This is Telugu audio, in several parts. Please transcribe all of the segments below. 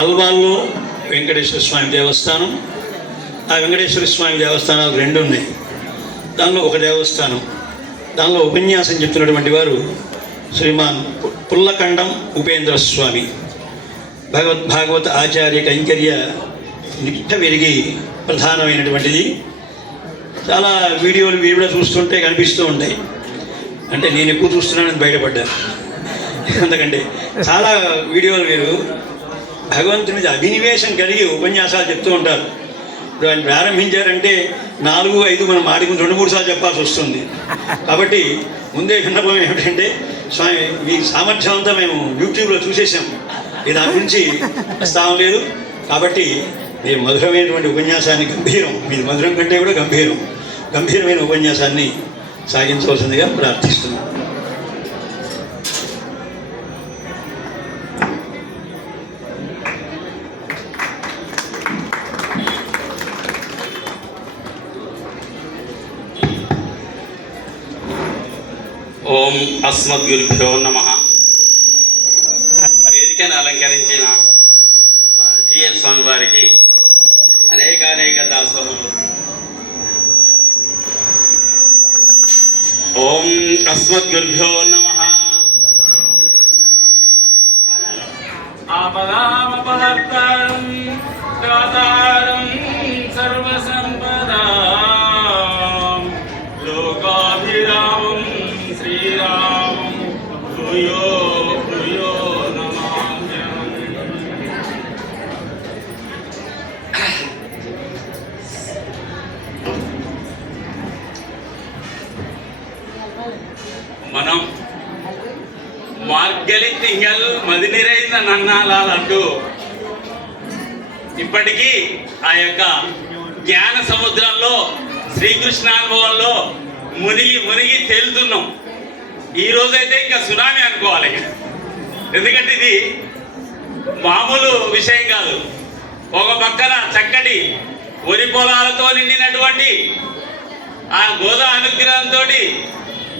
అల్వాల్లో వెంకటేశ్వర స్వామి దేవస్థానం. ఆ వెంకటేశ్వర స్వామి దేవస్థానాలు రెండు ఉన్నాయి. దానిలో ఒక దేవస్థానం. దానిలో ఉపన్యాసం చెప్తున్నటువంటి వారు శ్రీమాన్ పుల్లకండం ఉపేంద్ర స్వామి. భగవద్ భాగవత ఆచార్య కైంకర్య నిట్ట విరిగి ప్రధానమైనటువంటిది. చాలా వీడియోలు మీరు కూడా చూస్తుంటే కనిపిస్తూ ఉంటాయి. అంటే నేను ఎక్కువ చూస్తున్నానని బయటపడ్డాను. ఎందుకంటే చాలా వీడియోలు మీరు భగవంతుని అభినివేశం కలిగి ఉపన్యాసాలు చెప్తూ ఉంటారు. ఇప్పుడు ఆయన ప్రారంభించారంటే నాలుగు ఐదు మనం మాటికి రెండు మూడు సార్లు చెప్పాల్సి వస్తుంది. కాబట్టి ముందే విన్నపం ఏమిటంటే స్వామి మీ సామర్థ్యం అంతా మేము యూట్యూబ్లో చూసేసాం ఇది దాని గురించి ప్రస్తావం లేదు. కాబట్టి మీ మధురమైనటువంటి ఉపన్యాసాన్ని గంభీరం మీది మధురం కంటే కూడా గంభీరం గంభీరమైన ఉపన్యాసాన్ని సాగించవలసిందిగా ప్రార్థిస్తున్నాను ఓం అస్మద్గురుభ్యో నమ. వేదికను అలంకరించిన జిఎల్ స్వామి వారికి అనేక అనేక దాసోహములు. ఓం అస్మద్గురుభ్యో నమ. ఆపదామపహర్తారం దాతారం మనం మార్గలి తింగల్ మదినిరైన నన్నాలంటూ ఇప్పటికీ ఆ యొక్క జ్ఞాన సముద్రంలో శ్రీకృష్ణానుభవంలో మునిగి మునిగి తేలుతున్నాం. ఈ రోజైతే ఇంకా సునామీ అనుకోవాలి ఎందుకంటే ఇది మామూలు విషయం కాదు. ఒక పక్కన చక్కటి వరి పొలాలతో నిండినటువంటి ఆ గోదా అనుగ్రహంతో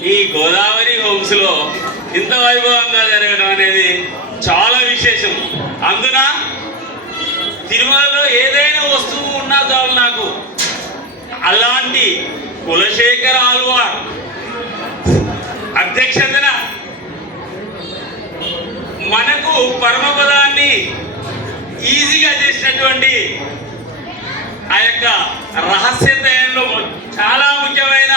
ఈ గోదావరి హోమ్స్లో ఇంత వైభవంగా జరగడం అనేది చాలా విశేషం. అందున తిరుమలలో ఏదైనా వస్తువు ఉన్నా చాలు నాకు. అలాంటి కులశేఖర్ ఆల్వార్ అధ్యక్షతన మనకు పరమపదాన్ని ఈజీగా చేసినటువంటి ఆ యొక్క రహస్యతయంలో చాలా ముఖ్యమైన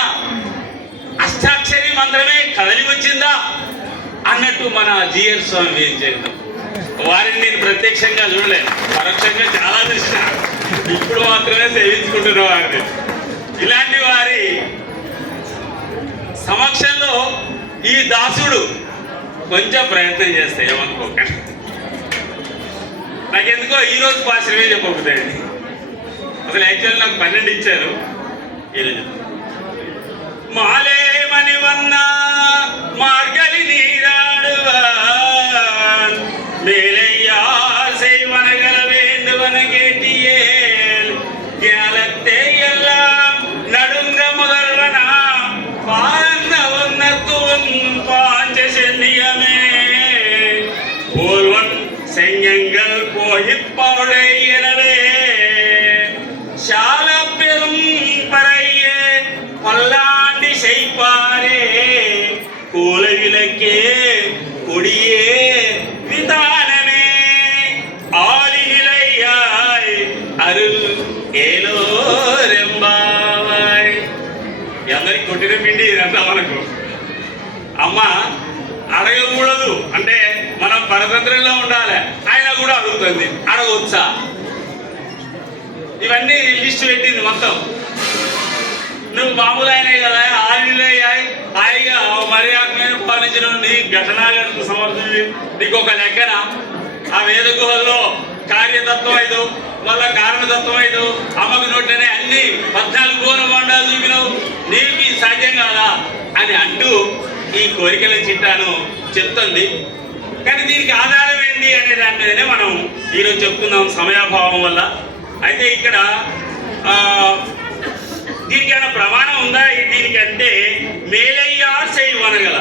అష్టాక్షరి మంత్రమే కదలి వచ్చిందా అన్నట్టు మన జిఎల్ స్వామి వేయించారు వారిని నేను ప్రత్యక్షంగా చూడలేను పరోక్షంగా చాలా చూసిన. ఇప్పుడు మాత్రమే సేవించుకుంటున్న వారిని. ఇలాంటి వారి సమక్షంలో ఈ దాసుడు కొంచెం ప్రయత్నం చేస్తే ఏమనుకోక. నాకెందుకో ఈరోజు పాశ్రమే చెప్పబోతాయండి అసలు యాక్చువల్ నాకు పన్నెండు ఇచ్చారు. ఈరోజు మాలే வண்ணா மார்கழி நீராடுவான் வேலையார் செய்வனகள் வேண்டுவன கேட்டியேல் ஞாலத்தை எல்லாம் நடுங்க முதல்வனா பாந்த ஒன்னத்துவன் பாஞ்ச செல்லியமே ஒருவன் செஞ்சங்கள் போயிப்பவளை ఏలోరెంబావాయ్ అందరికి కొట్టిన పిండి ఇదంతా మనకు. అమ్మ అడగకూడదు అంటే మనం పరతంత్రంలో ఉండాలి. ఆయన కూడా అడుగుతుంది. అడగవచ్చా ఇవన్నీ లిస్ట్ పెట్టింది మొత్తం. నువ్వు మామూలు అయినాయి కదా? ఆయిల్ హాయిగా మరి పాలించిన నీ ఘటనాలను సమర్థుడి నీకు ఒక లెక్కన ఆ వేద గుహల్లో కార్యతత్వం ఐదు. వల్ల కారణతత్వం ఐదు అమ్మకు నోట్లనే అన్ని పద్నాలుగు కోన మండాలు చూపినావు. నీకు సాధ్యం కాదా? అని అంటూ ఈ కోరికల చిట్టాను చెప్తుంది. కానీ దీనికి ఆధారం ఏంటి అనే దాని మీదనే మనం ఈరోజు చెప్తున్నాం సమయాభావం వల్ల. అయితే ఇక్కడ దీనికి ఏమైనా ప్రమాణం ఉందా? దీనికంటే మేలయ్యా చేయవనగల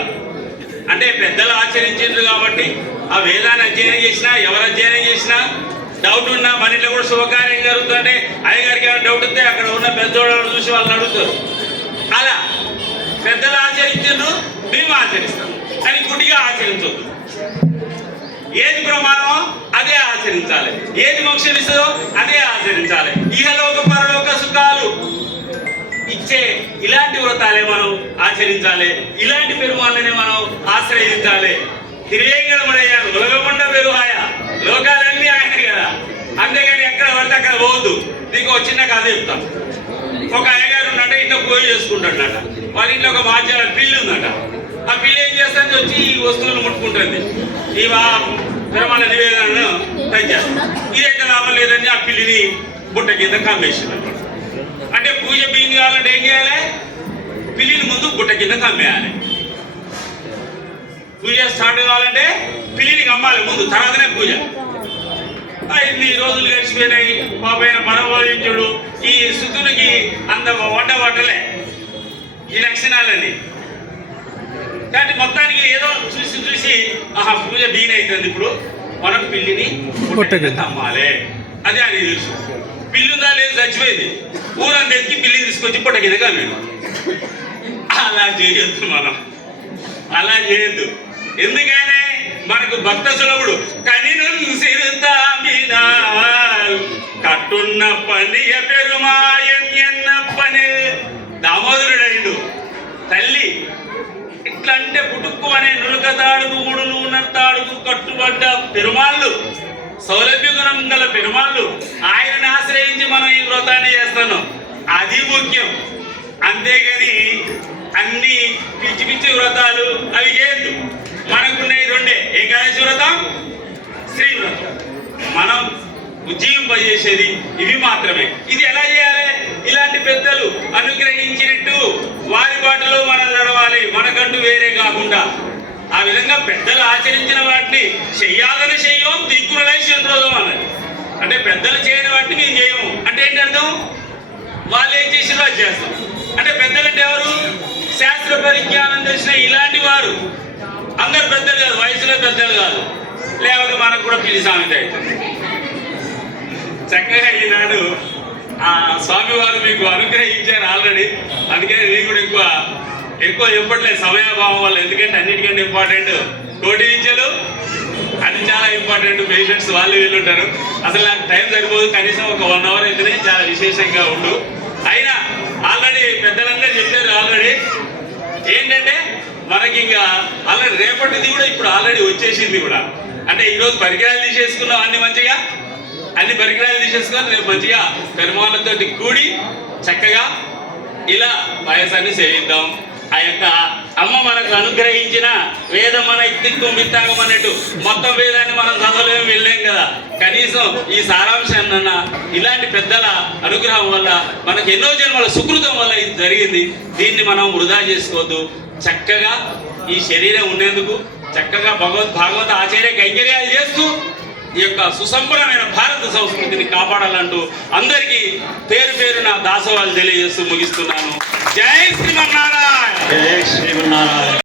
అంటే పెద్దలు ఆచరించారు కాబట్టి ఆ వేదాన్ని అధ్యయనం చేసినా ఎవరు అధ్యయనం చేసినా డౌట్ ఉన్నా మన ఇంట్లో కూడా శుభకార్యం జరుగుతుంటే అయ్యగారికి ఏమైనా డౌట్ వస్తే అక్కడ ఉన్న పెద్దోళ్ళని చూసి వాళ్ళని అడుగుతారు. అలా పెద్దలు ఆచరించారు మేము ఆచరిస్తాం. అని గుడిగా ఆచరించవద్దు ఏది ప్రమాణమో అదే ఆచరించాలి. ఏది మోక్షం ఇస్తుందో అదే ఆచరించాలి. ఇహలోక పరలోక సుఖాలు ఇచ్చే ఇలాంటి వ్రతాలే మనం ఆచరించాలి. ఇలాంటి పెరుమాళ్ళనే మనం ఆశ్రయించాలి. తిరిగేయడమయ్యాను ఉలగకుండా పెరుహాయ లోకాలన్నీ ఆయన కదా? అంతేగాని ఎక్కడ పడితే అక్కడ పోవద్దు. నీకు వచ్చిన కథ చెప్తాను ఒక అయ్యగారు ఉన్నట ఇంట్లో పూజ చేసుకుంటాడట వాళ్ళ ఇంట్లో ఒక బాధ్యత పిల్లి ఉందట. ఆ పిల్లి ఏం చేస్తుంది? వచ్చి ఈ వస్తువులు ముట్టుకుంటుంది. ఈ పెరమాల నివేదనను తగ్గారు ఇదైతే లాభం లేదని ఆ పిల్లిని బుట్ట కింద కమ్మేసింది. అంటే పూజ బియ్యం కావాలంటే ఏం చేయాలి? పిల్లిని ముందు బుట్ట కింద కమ్మేయాలి. పూజ స్టార్ట్ కావాలంటే పిల్లిని కమ్మాలి ముందు తర్వాతనే పూజ. ఆ ఇన్ని రోజులు గడిచిపోయినాయి. బాబైన పరమోదించుడు ఈ సుతునికి అంత వంట పట్టలే. ఈ లక్షణాలని కానీ మొత్తానికి ఏదో చూసి చూసి ఆహా పూజ బీన్ అవుతుంది ఇప్పుడు. మనం పిల్లిని తమ్మాలి అది అని తెలుసు. పిల్లి ఉందా లేదు చచ్చిపోయింది. ఊరంతా ఎత్తికి పిల్లిని తీసుకొచ్చి పుట్ట కింద కమ్మాను అలా చేయొద్దు మనం. అలా చేయొద్దు. ఎందుకనే? మనకు భక్త సులభుడు కనిను కట్టున్న పని పెరుమాయం ఎన్న పని దామోదరుడైండు. తల్లి ఇట్లంటే పుట్టుకు పుట్టుక్కు అనే నులుకతాడుకు ఊడులు ఉన్నతాడుగు కట్టుబడ్డ పెరుమాళ్ళు సౌలభ్య గుణం గల పెరుమాళ్ళు ఆయనని ఆశ్రయించి మనం ఈ వ్రతాన్ని చేస్తున్నాం. అది ముఖ్యం. అంతేగాని అన్ని పిచ్చి పిచ్చి వ్రతాలు అవి చేయొద్దు. మనకున్నవి రెండే. ఏకాదశి వ్రతం శ్రీ వ్రతం. మనం ఉజ్జీవింపజేసేది ఇవి మాత్రమే. ఇది ఎలా చేయాలి? ఇలాంటి పెద్దలు అనుగ్రహించినట్టు వారి బాటలో మనం నడవాలి. మనకంటూ వేరే కాకుండా. ఆ విధంగా పెద్దలు ఆచరించిన వాటిని చెయ్యాలని చెయ్యం దిక్కులై చంద్రోదం అన్నది. అంటే పెద్దలు చేయని వాటిని మేము చేయము. అంటే ఏంటి అర్థం? వాళ్ళు ఏం చేసినా అది చేస్తాం. అంటే పెద్దలు అంటే ఎవరు? శాస్త్ర పరిజ్ఞానం తెలిసిన ఇలాంటి వారు. అందరు పెద్దలు కాదు వయసులో పెద్దలు కాదు. లేకపోతే మనకు కూడా పిల్లి సామెత అవుతుంది. చక్కగా ఈనాడు ఆ స్వామివారు మీకు అనుగ్రహించారు ఆల్రెడీ. అందుకని నేను కూడా ఎక్కువ ఎక్కువ ఇవ్వట్లేదు సమయాభావం వల్ల. ఎందుకంటే అన్నిటికంటే ఇంపార్టెంట్ కోటి విద్యలు అది చాలా ఇంపార్టెంట్ పేషెంట్స్ వాళ్ళు వీళ్ళు ఉంటారు అసలు నాకు టైం సరిపోదు. కనీసం ఒక వన్ అవర్ అయితేనే చాలా విశేషంగా ఉండు. అయినా ఆల్రెడీ పెద్దలందరూ చెప్పారు ఆల్రెడీ. ఏంటంటే మనకి ఇంకా ఆల్రెడీ రేపటిది కూడా ఇప్పుడు ఆల్రెడీ వచ్చేసింది కూడా. అంటే ఈరోజు పరికరాలు తీసేసుకున్నాం అన్ని మంచిగా. అన్ని పరికరాలు తీసేసుకొని రేపు మంచిగా కనుమాలతో కూడి చక్కగా ఇలా పాయసాన్ని సేవిద్దాం ఆ యొక్క అమ్మ మనకు అనుగ్రహించిన వేదం మన ఇత్తిక్కు మిత్తాగం అన్నట్టు మొత్తం వేదాన్ని మనం చదవలేము వెళ్ళలేం కదా. కనీసం ఈ సారాంశాన్న ఇలాంటి పెద్దల అనుగ్రహం వల్ల మనకు ఎన్నో జన్మల సుకృతం వల్ల ఇది జరిగింది. దీన్ని మనం వృధా చేసుకోవద్దు. చక్కగా ఈ శరీరం ఉండేందుకు చక్కగా భగవద్ భాగవత ఆచార్య కైంకర్యాలు చేస్తూ ఈ యొక్క సుసంపన్నమైన భారత సంస్కృతిని కాపాడాలంటూ అందరికీ పేరు పేరున దాసవాళ్ళు తెలియజేస్తూ ముగిస్తున్నాను. జై శ్రీమన్నారాయణ! జై శ్రీమన్నారాయణ!